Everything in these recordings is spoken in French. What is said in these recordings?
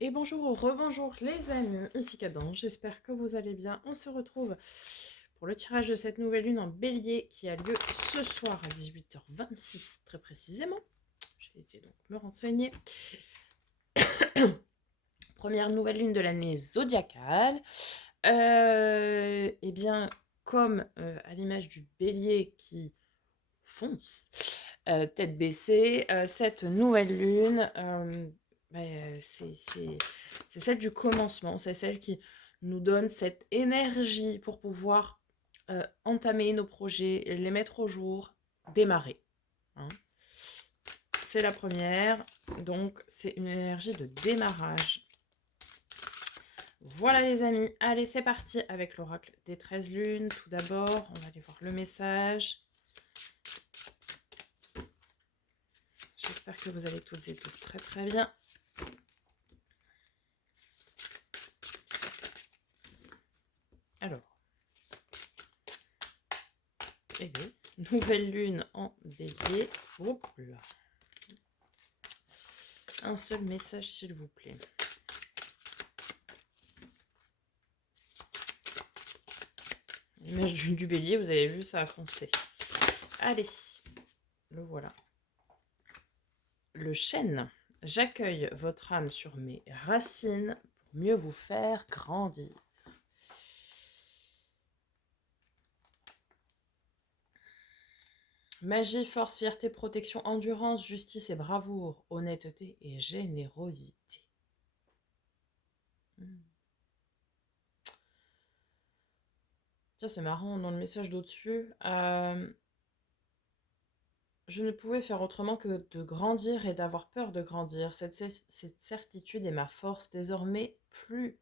Et bonjour ou rebonjour les amis, ici Cadence, j'espère que vous allez bien. On se retrouve pour le tirage de cette nouvelle lune en bélier qui a lieu ce soir à 18h26 très précisément. J'ai été donc me renseigner. Première nouvelle lune de l'année zodiacale. Eh bien, comme à l'image du bélier qui fonce, tête baissée, cette nouvelle lune, c'est celle du commencement, c'est celle qui nous donne cette énergie pour pouvoir entamer nos projets, les mettre au jour, démarrer. Hein. C'est la première, donc c'est une énergie de démarrage. Voilà les amis, allez c'est parti avec l'oracle des 13 lunes. Tout d'abord, on va aller voir le message. J'espère que vous allez toutes et tous très très bien. Alors, eh bien, nouvelle lune en bélier. Hop là. Un seul message s'il vous plaît. L'image du bélier, vous avez vu, ça a foncé. Allez, le voilà. Le chêne. J'accueille votre âme sur mes racines pour mieux vous faire grandir. Magie, force, fierté, protection, endurance, justice et bravoure, honnêteté et générosité. Tiens, c'est marrant, dans le message d'au-dessus, je ne pouvais faire autrement que de grandir et d'avoir peur de grandir. Cette certitude est ma force. Désormais, plus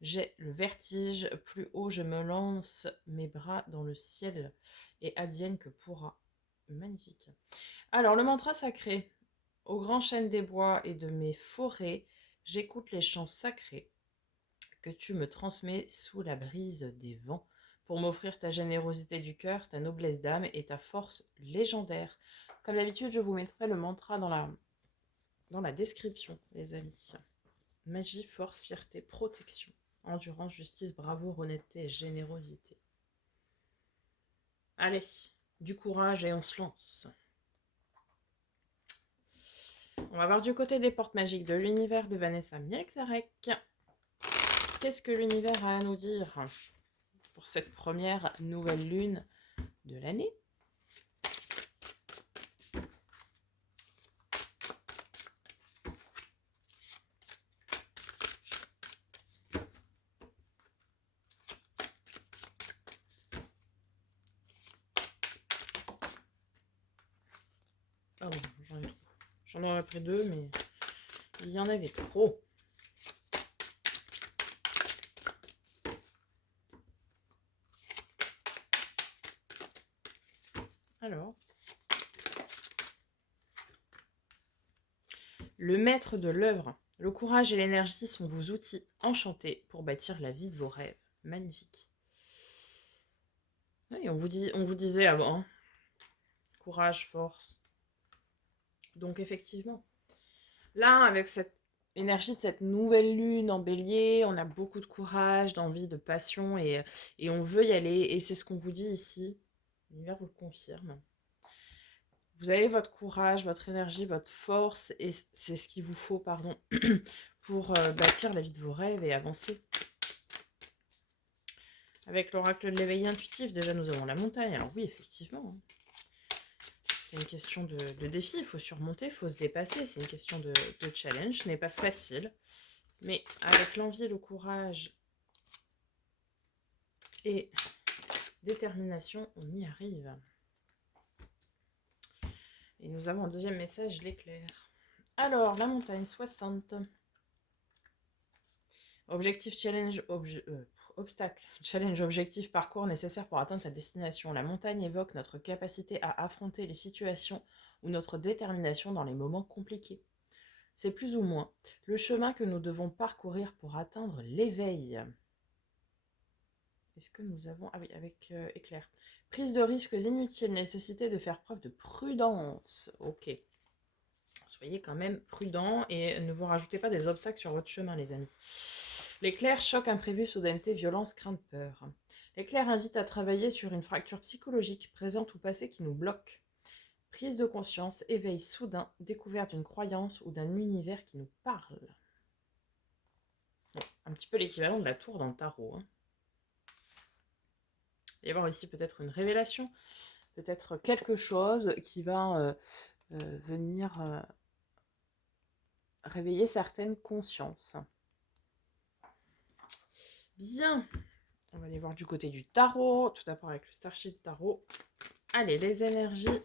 j'ai le vertige, plus haut je me lance mes bras dans le ciel et advienne que pourra. Magnifique. Alors, le mantra sacré. Au grand chêne des bois et de mes forêts, j'écoute les chants sacrés que tu me transmets sous la brise des vents pour m'offrir ta générosité du cœur, ta noblesse d'âme et ta force légendaire. Comme d'habitude, je vous mettrai le mantra dans la description, les amis. Magie, force, fierté, protection, endurance, justice, bravoure, honnêteté et générosité. Allez, du courage et on se lance. On va voir du côté des portes magiques de l'univers de Vanessa Mielczarek. Qu'est-ce que l'univers a à nous dire pour cette première nouvelle lune de l'année? Ah oui, j'en aurais pris deux, mais il y en avait trop. Alors, le maître de l'œuvre. Le courage et l'énergie sont vos outils enchantés pour bâtir la vie de vos rêves. Magnifique. Oui, on vous disait avant, hein, courage, force. Donc effectivement, là, avec cette énergie de cette nouvelle lune en bélier, on a beaucoup de courage, d'envie, de passion et on veut y aller. Et c'est ce qu'on vous dit ici. L'univers vous le confirme. Vous avez votre courage, votre énergie, votre force, et c'est ce qu'il vous faut, pardon, pour bâtir la vie de vos rêves et avancer. Avec l'oracle de l'éveil intuitif, déjà nous avons la montagne. Alors oui, effectivement, c'est une question de défi, il faut surmonter, il faut se dépasser, c'est une question de challenge, ce n'est pas facile. Mais avec l'envie, le courage et détermination, on y arrive. Et nous avons un deuxième message, l'éclair. Alors, la montagne 60. Objectif, challenge, obstacle, challenge, objectif, parcours nécessaire pour atteindre sa destination. La montagne évoque notre capacité à affronter les situations ou notre détermination dans les moments compliqués. C'est plus ou moins le chemin que nous devons parcourir pour atteindre l'éveil. Est-ce que nous avons... Ah oui, avec éclair. Prise de risques inutiles, nécessité de faire preuve de prudence. Ok. soyez quand même prudents et ne vous rajoutez pas des obstacles sur votre chemin, les amis. L'éclair, choc imprévu, soudaineté, violence, crainte, peur. L'éclair invite à travailler sur une fracture psychologique présente ou passée qui nous bloque. Prise de conscience, éveil soudain, découverte d'une croyance ou d'un univers qui nous parle. Bon, un petit peu l'équivalent de la tour dans le tarot. Hein. Il va y avoir ici peut-être une révélation, peut-être quelque chose qui va venir réveiller certaines consciences. Bien, on va aller voir du côté du tarot, tout d'abord avec le Starship Tarot. Allez, les énergies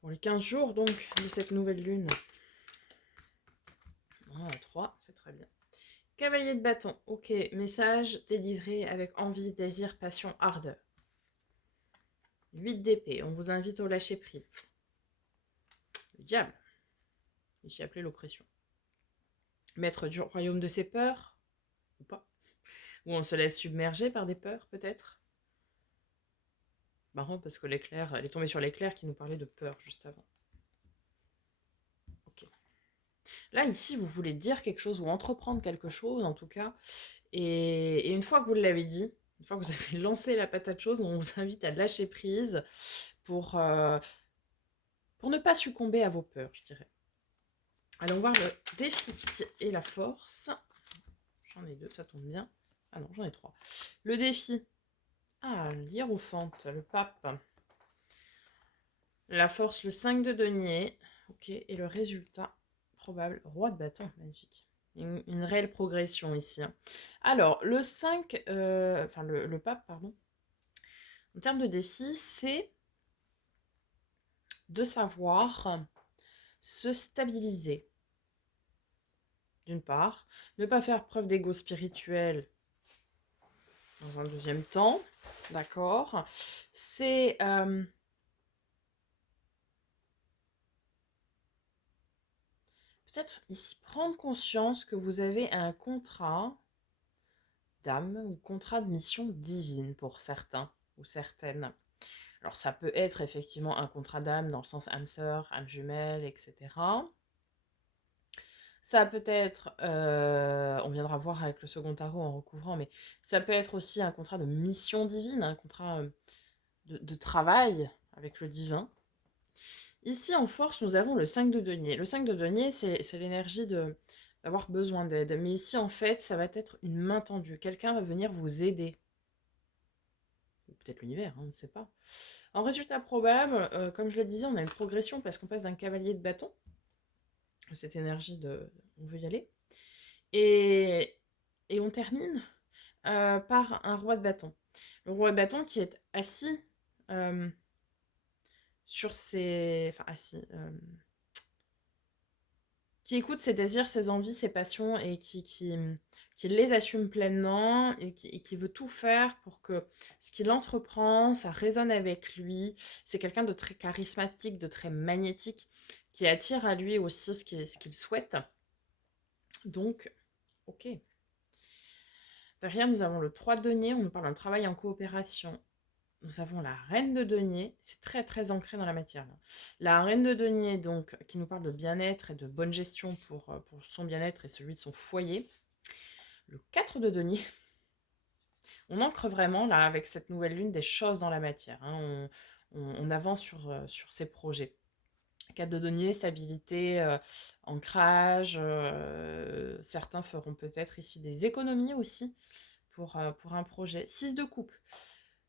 pour les 15 jours donc de cette nouvelle lune. Voilà, 3, c'est très bien. Cavalier de bâton, ok, message délivré avec envie, désir, passion, ardeur. 8 d'épée, on vous invite au lâcher prise. Le diable, ici appelé l'oppression. Maître du royaume de ses peurs, ou pas. Ou on se laisse submerger par des peurs, peut-être. Marrant parce que l'éclair, elle est tombée sur l'éclair qui nous parlait de peur juste avant. Ok. Là, ici, vous voulez dire quelque chose ou entreprendre quelque chose, en tout cas. Et une fois que vous l'avez dit, une fois que vous avez lancé la patate chaude, on vous invite à lâcher prise pour ne pas succomber à vos peurs, je dirais. Allons voir le défi et la force. J'en ai 2, ça tombe bien. Ah non, j'en ai 3. Le défi. Ah, l'hiérophante, le pape. La force, le 5 de denier. Ok, et le résultat probable, roi de bâton, magnifique. Une réelle progression ici. Hein. Alors, le 5, enfin le pape, pardon. En termes de défi, c'est de savoir se stabiliser. D'une part, ne pas faire preuve d'ego spirituel dans un deuxième temps, d'accord. C'est peut-être ici prendre conscience que vous avez un contrat d'âme ou contrat de mission divine pour certains ou certaines. Alors ça peut être effectivement un contrat d'âme dans le sens âme sœur, âme jumelle, etc. Ça peut être, on viendra voir avec le second tarot en recouvrant, mais ça peut être aussi un contrat de mission divine, un contrat de travail avec le divin. Ici, en force, nous avons le 5 de denier. Le 5 de denier, c'est l'énergie d'avoir besoin d'aide. Mais ici, en fait, ça va être une main tendue. Quelqu'un va venir vous aider. Ou peut-être l'univers, hein, on ne sait pas. En résultat probable, comme je le disais, on a une progression parce qu'on passe d'un cavalier de bâton, cette énergie de on veut y aller, et on termine par un roi de bâton. Le roi de bâton qui est assis sur ses... Enfin, assis... qui écoute ses désirs, ses envies, ses passions et qui les assume pleinement et qui veut tout faire pour que ce qu'il entreprend, ça résonne avec lui. C'est quelqu'un de très charismatique, de très magnétique, qui attire à lui aussi ce qu'il souhaite. Donc, ok. Derrière, nous avons le 3 de denier, on nous parle d'un travail en coopération. Nous avons la reine de denier, c'est très très ancré dans la matière. Là. La reine de denier, donc, qui nous parle de bien-être et de bonne gestion pour son bien-être et celui de son foyer. Le 4 de denier, on ancre vraiment, là, avec cette nouvelle lune, des choses dans la matière. Hein. On avance sur ces projets. 4 de denier, stabilité, ancrage. Certains feront peut-être ici des économies aussi pour un projet. 6 de coupe.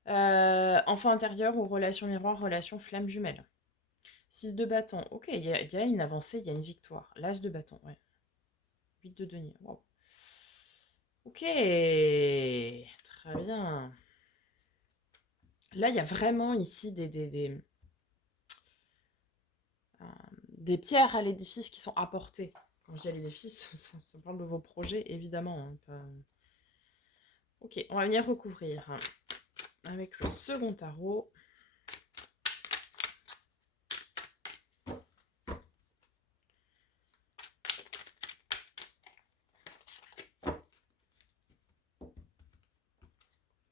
Enfant intérieur ou relation miroir, relation flamme jumelle. 6 de bâton. Ok, il y a une avancée, il y a une victoire. L'as de bâton, ouais. 8 de denier. Wow. Ok, très bien. Là, il y a vraiment ici des pierres à l'édifice qui sont apportées. Quand je dis à l'édifice, ça parle de vos projets, évidemment. Hein, ok, on va venir recouvrir avec le second tarot.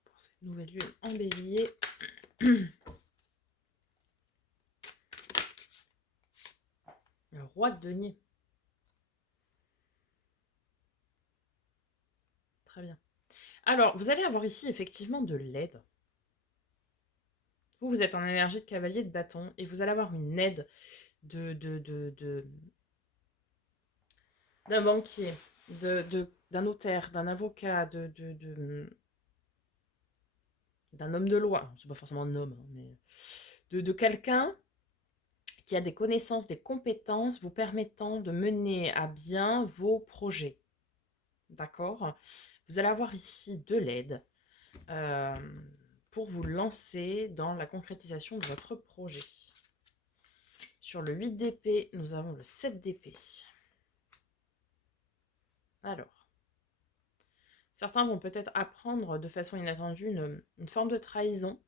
Pour cette nouvelle lune en bélier. Le roi de denier. Très bien. Alors, vous allez avoir ici effectivement de l'aide. Vous êtes en énergie de cavalier de bâton et vous allez avoir une aide d'un banquier, d'un notaire, d'un avocat, d'un homme de loi. C'est pas forcément un homme, hein, mais de quelqu'un qui a des connaissances, des compétences vous permettant de mener à bien vos projets. D'accord? Vous allez avoir ici de l'aide pour vous lancer dans la concrétisation de votre projet. Sur le 8 d'épée, nous avons le 7 d'épée. Alors, certains vont peut-être apprendre de façon inattendue une forme de trahison.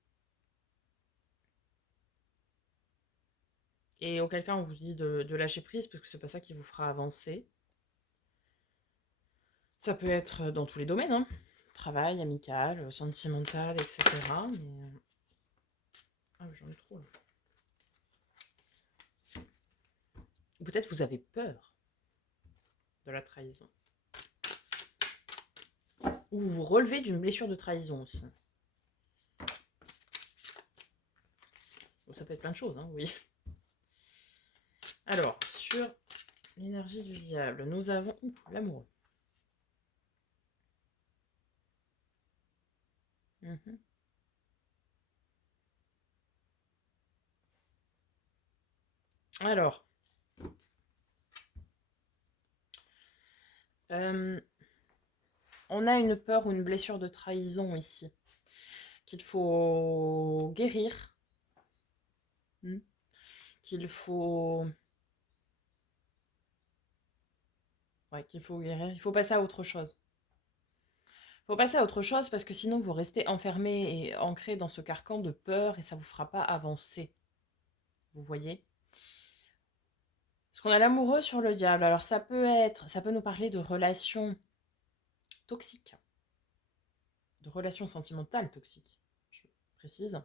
Et auquel cas on vous dit de lâcher prise parce que c'est pas ça qui vous fera avancer. Ça peut être dans tous les domaines, hein. Travail, amical, sentimental, etc. Mais... Ah, j'en ai trop là. Peut-être vous avez peur de la trahison. Ou vous vous relevez d'une blessure de trahison aussi. Donc ça peut être plein de choses, hein, oui. Alors, sur l'énergie du diable, nous avons l'amoureux. Alors, on a une peur ou une blessure de trahison ici, qu'il faut guérir, qu'il faut... Ouais, qu'il faut guérir, il faut passer à autre chose. Il faut passer à autre chose parce que sinon vous restez enfermé et ancré dans ce carcan de peur et ça ne vous fera pas avancer. Vous voyez? Parce qu'on a l'amoureux sur le diable. Alors ça peut nous parler de relations toxiques, de relations sentimentales toxiques, je précise.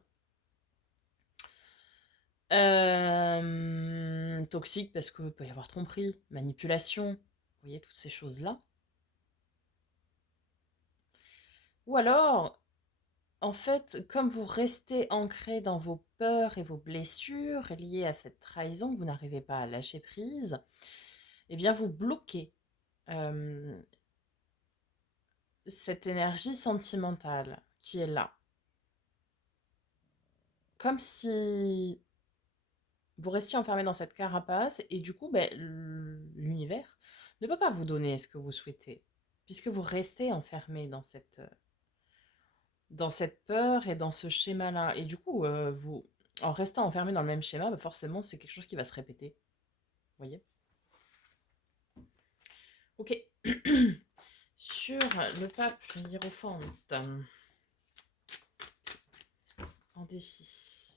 Toxique parce qu'il peut y avoir tromperie, manipulation, vous voyez, toutes ces choses-là. Ou alors, en fait, comme vous restez ancré dans vos peurs et vos blessures liées à cette trahison, que vous n'arrivez pas à lâcher prise, eh bien vous bloquez cette énergie sentimentale qui est là. Comme si vous restiez enfermé dans cette carapace et du coup, l'univers ne peut pas vous donner ce que vous souhaitez, puisque vous restez enfermé dans cette peur et dans ce schéma-là. Et du coup, en restant enfermé dans le même schéma, forcément, c'est quelque chose qui va se répéter. Vous voyez? Ok. Sur le pape hiérophante, en défi.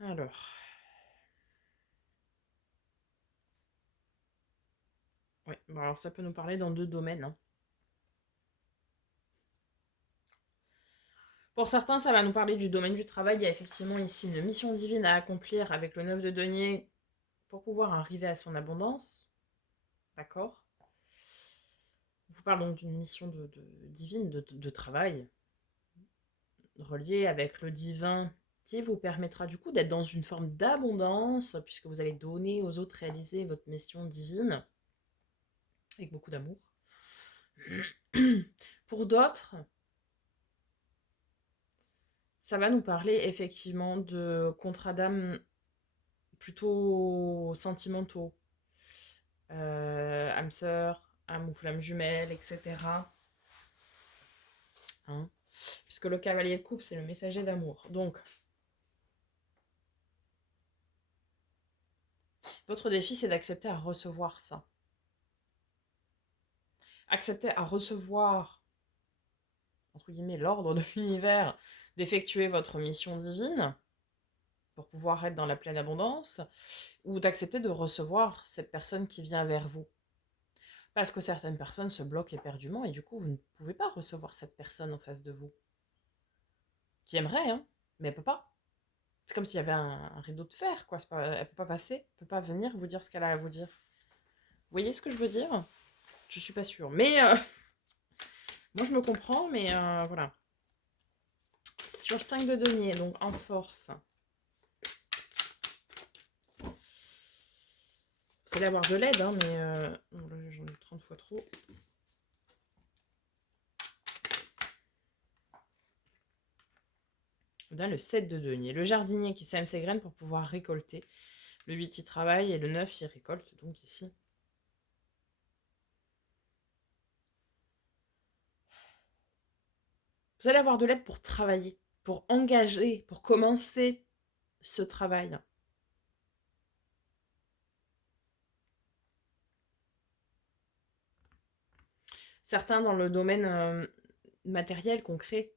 Alors. Oui, bon, alors ça peut nous parler dans deux domaines, hein. Pour certains, ça va nous parler du domaine du travail. Il y a effectivement ici une mission divine à accomplir avec le 9 de denier pour pouvoir arriver à son abondance. D'accord? Je vous parle donc d'une mission divine de travail reliée avec le divin qui vous permettra du coup d'être dans une forme d'abondance puisque vous allez donner aux autres, réaliser votre mission divine avec beaucoup d'amour. Pour d'autres, ça va nous parler effectivement de contrats d'âme plutôt sentimentaux, âme sœur, âme ou flamme jumelle, etc. Hein, puisque le cavalier de coupe, c'est le messager d'amour. Donc, votre défi, c'est d'accepter à recevoir ça. Accepter à recevoir, entre guillemets, l'ordre de l'univers d'effectuer votre mission divine pour pouvoir être dans la pleine abondance, ou d'accepter de recevoir cette personne qui vient vers vous. Parce que certaines personnes se bloquent éperdument et du coup, vous ne pouvez pas recevoir cette personne en face de vous. Qui aimerait, hein, Mais elle peut pas. C'est comme s'il y avait un rideau de fer, quoi. Elle peut pas passer, elle peut pas venir vous dire ce qu'elle a à vous dire. Vous voyez ce que je veux dire? Je suis pas sûre. Mais moi, je me comprends, mais voilà. Sur 5 de denier, donc en force. Vous allez avoir de l'aide, hein, mais non, là, j'en ai 30 fois trop. Là, le 7 de denier. Le jardinier qui sème ses graines pour pouvoir récolter. Le 8, il travaille et le 9, il récolte, donc ici. Vous allez avoir de l'aide pour travailler, pour engager, pour commencer ce travail. Certains dans le domaine matériel, concret,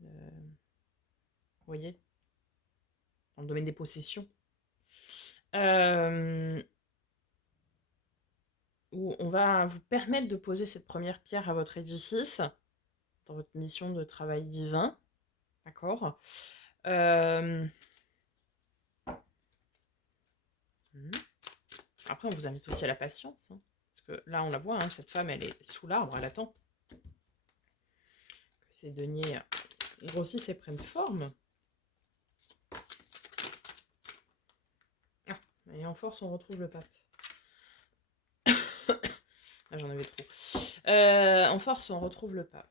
vous voyez, dans le domaine des possessions, où on va vous permettre de poser cette première pierre à votre édifice, dans votre mission de travail divin, d'accord. Après, on vous invite aussi à la patience, hein, parce que là, on la voit, hein, cette femme, elle est sous l'arbre, elle attend que ces deniers grossissent et prennent forme. Ah, et en force, on retrouve le pape. Ah, j'en avais trop. En force, on retrouve le pape.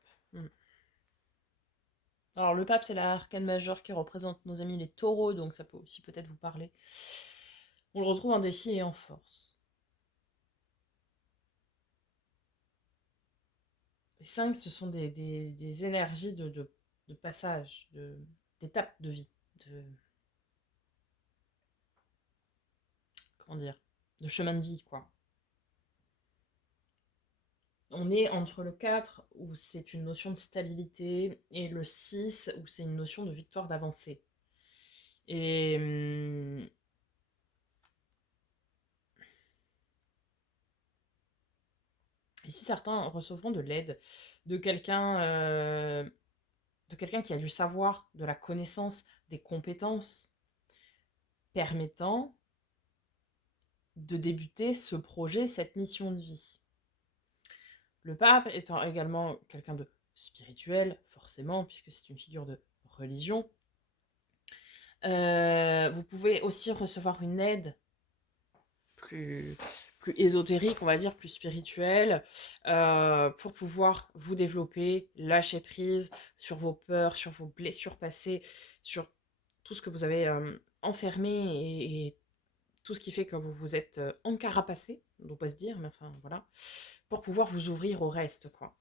Alors, le pape, c'est l'arcane majeur qui représente nos amis les taureaux, donc ça peut aussi peut-être vous parler. On le retrouve en défi et en force. Les 5, ce sont des énergies de passage, d'étapes de vie, comment dire, de chemin de vie, quoi. On est entre le 4, où c'est une notion de stabilité, et le 6, où c'est une notion de victoire d'avancée. Et ici, certains recevront de l'aide de quelqu'un qui a du savoir, de la connaissance, des compétences permettant de débuter ce projet, cette mission de vie. Le pape étant également quelqu'un de spirituel, forcément, puisque c'est une figure de religion, vous pouvez aussi recevoir une aide plus ésotérique, on va dire, plus spirituelle, pour pouvoir vous développer, lâcher prise sur vos peurs, sur vos blessures passées, sur tout ce que vous avez enfermé et tout ce qui fait que vous vous êtes encarapacé, on doit pas se dire, mais enfin voilà, pour pouvoir vous ouvrir au reste, quoi.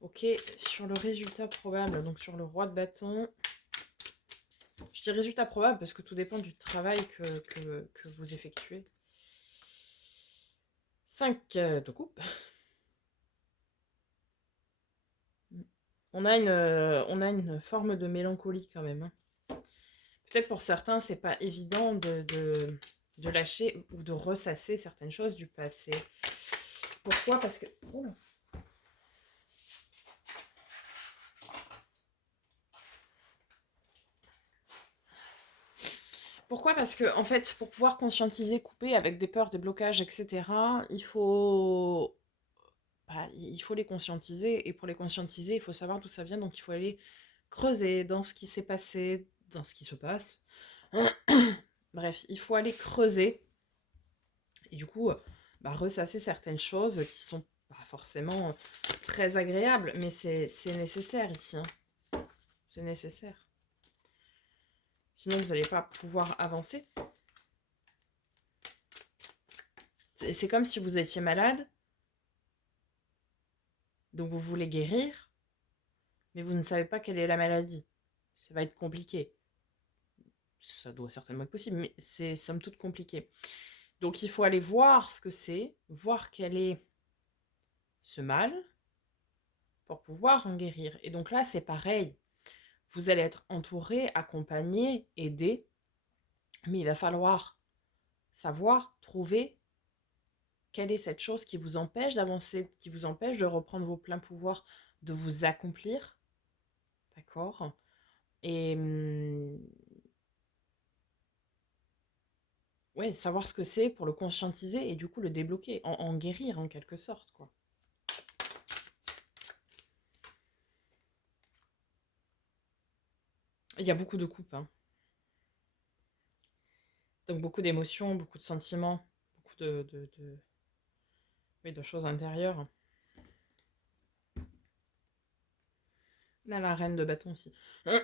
Ok, sur le résultat probable, donc sur le roi de bâton, je dis résultat probable parce que tout dépend du travail que vous effectuez. 5 de coupe. On a une forme de mélancolie quand même, hein. Peut-être pour certains, c'est pas évident de lâcher ou de ressasser certaines choses du passé. Pourquoi? Parce que... Oh là. Pourquoi? Parce que, en fait, pour pouvoir conscientiser, couper avec des peurs, des blocages, etc., il faut les conscientiser. Et pour les conscientiser, il faut savoir d'où ça vient. Donc, il faut aller creuser dans ce qui s'est passé, dans ce qui se passe. Bref, il faut aller creuser. Et du coup, ressasser certaines choses qui sont pas forcément très agréables. Mais c'est nécessaire ici, hein. C'est nécessaire. Sinon, vous n'allez pas pouvoir avancer. C'est comme si vous étiez malade, donc vous voulez guérir, mais vous ne savez pas quelle est la maladie. Ça va être compliqué. Ça doit certainement être possible, mais c'est somme toute compliqué. Donc il faut aller voir ce que c'est, voir quel est ce mal, pour pouvoir en guérir. Et donc là, c'est pareil. Vous allez être entouré, accompagné, aidé, mais il va falloir savoir trouver quelle est cette chose qui vous empêche d'avancer, qui vous empêche de reprendre vos pleins pouvoirs, de vous accomplir. d'accord? Et ouais, savoir ce que c'est pour le conscientiser et du coup le débloquer, en guérir en quelque sorte, quoi. Il y a beaucoup de coupes, hein. Donc beaucoup d'émotions, beaucoup de sentiments, beaucoup oui, de choses intérieures. Là, la reine de bâton aussi. La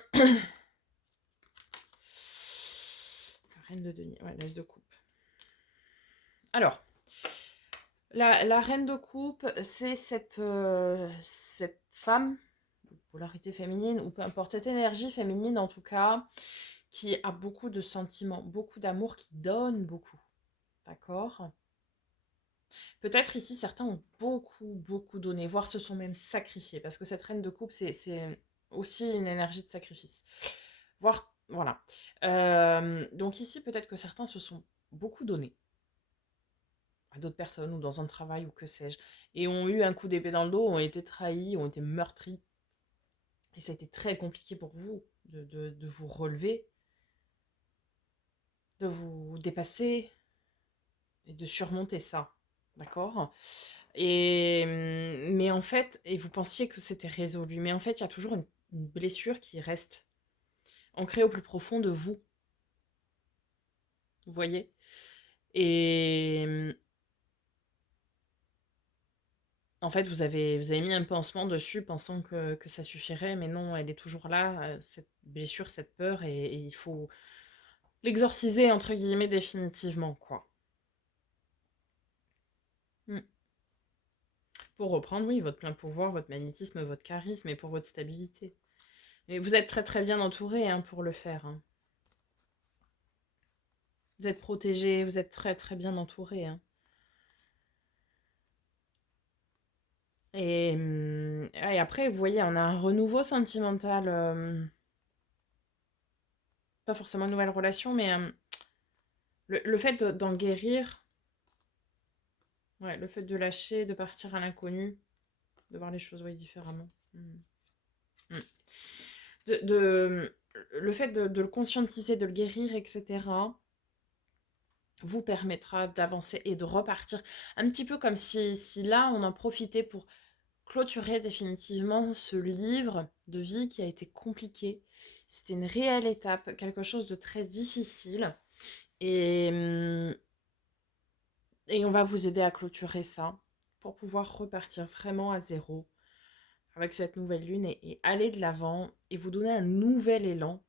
reine de denier, ouais, l'as de coupe. Alors, la reine de coupe, c'est cette femme, polarité féminine, ou peu importe, cette énergie féminine en tout cas, qui a beaucoup de sentiments, beaucoup d'amour, qui donne beaucoup. D'accord? Peut-être ici, certains ont beaucoup, beaucoup donné, voire se sont même sacrifiés, parce que cette reine de coupe, c'est aussi une énergie de sacrifice. Voire, voilà. Donc ici, peut-être que certains se sont beaucoup donnés à d'autres personnes, ou dans un travail, ou que sais-je, et ont eu un coup d'épée dans le dos, ont été trahis, ont été meurtris. Et ça a été très compliqué pour vous de vous relever, de vous dépasser, et de surmonter ça. D'accord? Mais en fait, et vous pensiez que c'était résolu, mais en fait, il y a toujours une blessure qui reste ancrée au plus profond de vous. Vous voyez? Et en fait, vous avez mis un pansement dessus pensant que ça suffirait, mais non, elle est toujours là, cette blessure, cette peur, et il faut l'exorciser, entre guillemets, définitivement, quoi. Mm. Pour reprendre, oui, votre plein pouvoir, votre magnétisme, votre charisme, et pour votre stabilité. Et vous êtes très très bien entouré, hein, pour le faire, hein. Vous êtes protégé, vous êtes très très bien entouré, hein. Et après, vous voyez, on a un renouveau sentimental. Pas forcément une nouvelle relation, mais le fait d'en guérir, ouais, le fait de lâcher, de partir à l'inconnu, de voir les choses, ouais, différemment. Mm. Le fait de le conscientiser, de le guérir, etc., vous permettra d'avancer et de repartir. Un petit peu comme si là, on en profitait pour clôturer définitivement ce livre de vie qui a été compliqué. C'était une réelle étape, quelque chose de très difficile. Et, et on va vous aider à clôturer ça pour pouvoir repartir vraiment à zéro avec cette nouvelle lune, et aller de l'avant et vous donner un nouvel élan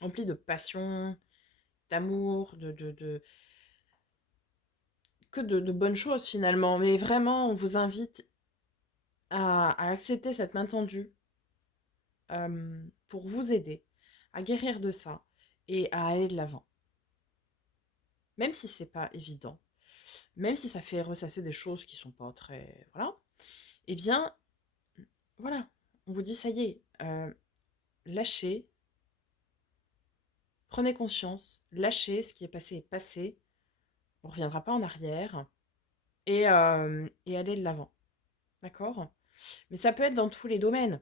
rempli de passion, d'amour, que de bonnes choses finalement. Mais vraiment, on vous invite à accepter cette main tendue, pour vous aider à guérir de ça et à aller de l'avant. Même si c'est pas évident, même si ça fait ressasser des choses qui sont pas très... Voilà. Eh bien, voilà. On vous dit, ça y est, lâchez, prenez conscience, lâchez, ce qui est passé est passé, on ne reviendra pas en arrière, et allez de l'avant. D'accord? Mais ça peut être dans tous les domaines.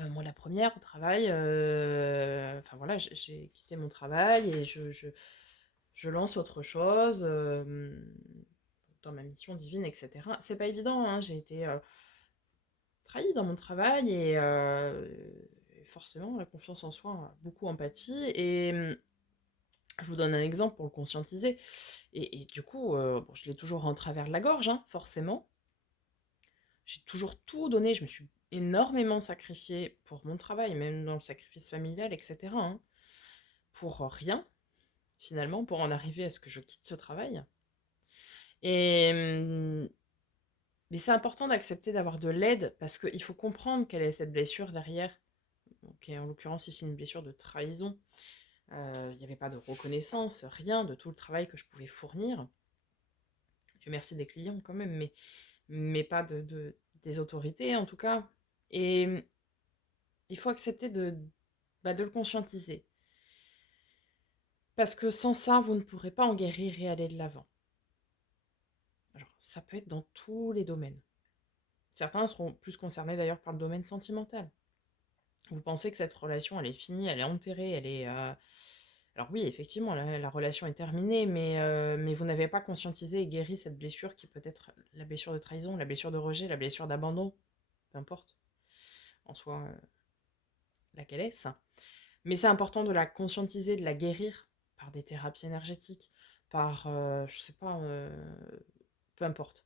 Moi, la première, au travail, enfin voilà, j'ai quitté mon travail et je lance autre chose, dans ma mission divine, etc. C'est pas évident, hein, j'ai été trahie dans mon travail, et forcément, la confiance en soi a beaucoup empathie. Et je vous donne un exemple pour le conscientiser. Et du coup, bon, je l'ai toujours en travers de la gorge, hein, forcément. J'ai toujours tout donné, je me suis énormément sacrifiée pour mon travail, même dans le sacrifice familial, etc., hein, pour rien, finalement, pour en arriver à ce que je quitte ce travail. Et, mais c'est important d'accepter d'avoir de l'aide, parce qu'il faut comprendre quelle est cette blessure derrière, qui est en l'occurrence ici une blessure de trahison. Il n'y avait pas de reconnaissance, rien de tout le travail que je pouvais fournir. Dieu merci des clients quand même, mais pas des autorités en tout cas. Et il faut accepter de le conscientiser. Parce que sans ça, vous ne pourrez pas en guérir et aller de l'avant. Alors, ça peut être dans tous les domaines. Certains seront plus concernés d'ailleurs par le domaine sentimental. Vous pensez que cette relation, elle est finie, elle est enterrée, elle est... Alors oui, effectivement, la relation est terminée, mais vous n'avez pas conscientisé et guéri cette blessure qui peut être la blessure de trahison, la blessure de rejet, la blessure d'abandon, peu importe en soi laquelle est-ce. Mais c'est important de la conscientiser, de la guérir par des thérapies énergétiques, par, je sais pas, peu importe.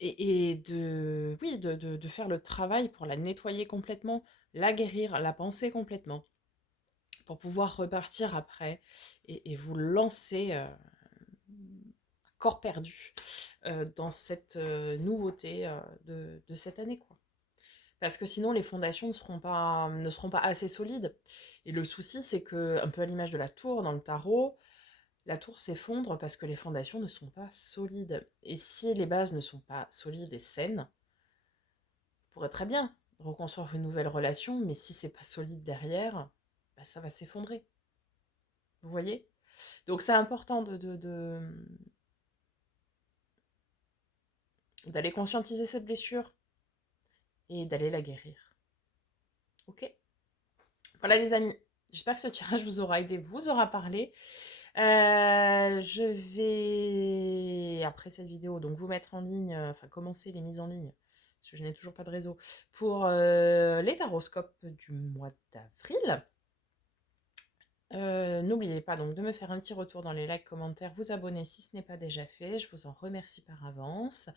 Et de, oui, de faire le travail pour la nettoyer complètement, la guérir, la penser complètement, pour pouvoir repartir après et vous lancer corps perdu dans cette nouveauté de cette année, quoi. Parce que sinon, les fondations ne seront pas assez solides. Et le souci, c'est que, un peu à l'image de la tour dans le tarot, la tour s'effondre parce que les fondations ne sont pas solides. Et si les bases ne sont pas solides et saines, vous pourrez très bien reconstruire une nouvelle relation, mais si c'est pas solide derrière, bah, ça va s'effondrer. Vous voyez? Donc c'est important d'aller conscientiser cette blessure et d'aller la guérir. Ok? Voilà les amis, j'espère que ce tirage vous aura aidé, vous aura parlé. Je vais, après cette vidéo, donc vous mettre en ligne, enfin commencer les mises en ligne, parce que je n'ai toujours pas de réseau, pour les taroscopes du mois d'avril. N'oubliez pas donc de me faire un petit retour dans les likes, commentaires, vous abonner si ce n'est pas déjà fait. Je vous en remercie par avance.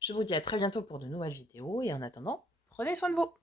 Je vous dis à très bientôt pour de nouvelles vidéos et en attendant, prenez soin de vous.